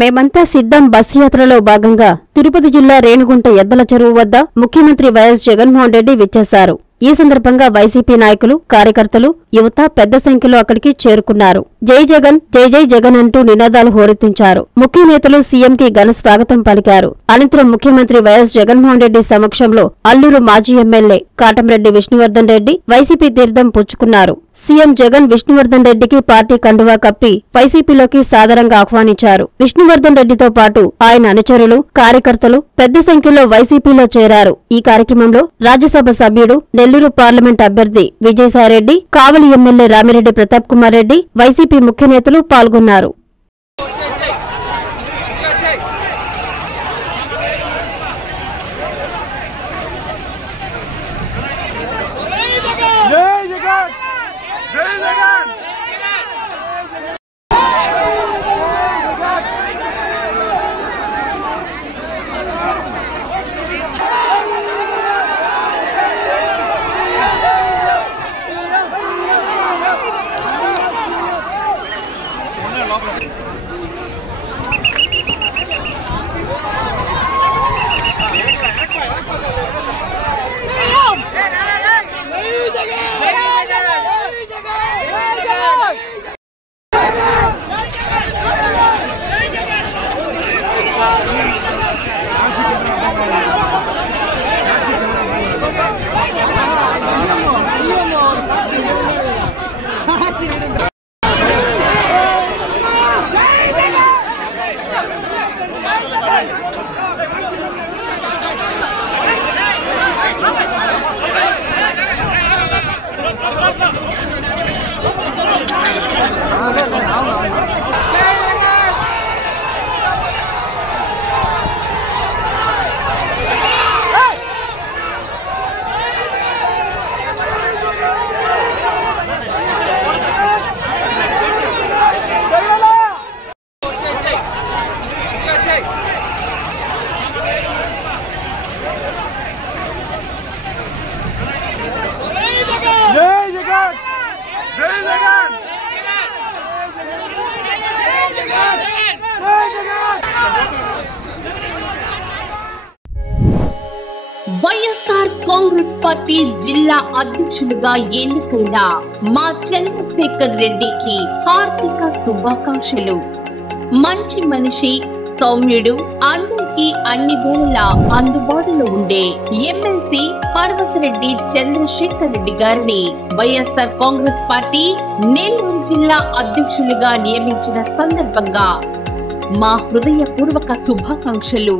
మేమంతా సిద్ధం బస్ యాత్రలో భాగంగా తిరుపతి జిల్లా రేణిగుంట ఎద్దల చెరువు వద్ద ముఖ్యమంత్రి వైఎస్ జగన్మోహన్ రెడ్డి విచ్చేశారు. ఈ సందర్భంగా వైసీపీ నాయకులు, కార్యకర్తలు, యువత పెద్ద సంఖ్యలో అక్కడికి చేరుకున్నారు. జై జగన్, జై జై జగన్ అంటూ నినాదాలు హోరెత్తించారు. ముఖ్య నేతలు సీఎంకి ఘన స్వాగతం పలికారు. అనంతరం ముఖ్యమంత్రి వైఎస్ జగన్మోహన్ రెడ్డి సమక్షంలో అల్లూరు మాజీ ఎమ్మెల్యే కాటంరెడ్డి విష్ణువర్ధన్ రెడ్డి వైసీపీ తీర్థం పుచ్చుకున్నారు. సీఎం జగన్ విష్ణువర్ధన్ రెడ్డికి పార్టీ కండువా కప్పి వైసీపీలోకి సాదరంగా ఆహ్వానించారు. విష్ణువర్ధన్ రెడ్డితో పాటు ఆయన అనుచరులు, కార్యకర్తలు పెద్ద సంఖ్యలో వైసీపీలో చేరారు. ఈ కార్యక్రమంలో రాజ్యసభ సభ్యుడు, నెల్లూరు పార్లమెంట్ అభ్యర్థి విజయసాయిరెడ్డి, కావలి ఎమ్మెల్యే రామిరెడ్డి ప్రతాప్ కుమార్ రెడ్డి, వైసీపీ ముఖ్య నేతలు పాల్గొన్నారు. వైఎస్ఆర్ కాంగ్రెస్ పార్టీ జిల్లా అధ్యక్షులుగా ఎన్నికైన మా చంద్రశేఖర్ రెడ్డికి హార్దిక శుభాకాంక్షలు. మంచి మనిషి, సౌమ్యుడు, అందరికీ అన్ని వేళలా అందుబాటులో ఉండే ఎమ్మెల్సీ పర్వతరెడ్డి చంద్రశేఖర్ రెడ్డి గారిని వైఎస్ఆర్ కాంగ్రెస్ పార్టీ నెల్లూరు జిల్లా అధ్యక్షులుగా నియమించిన సందర్భంగా మా హృదయపూర్వక శుభాకాంక్షలు.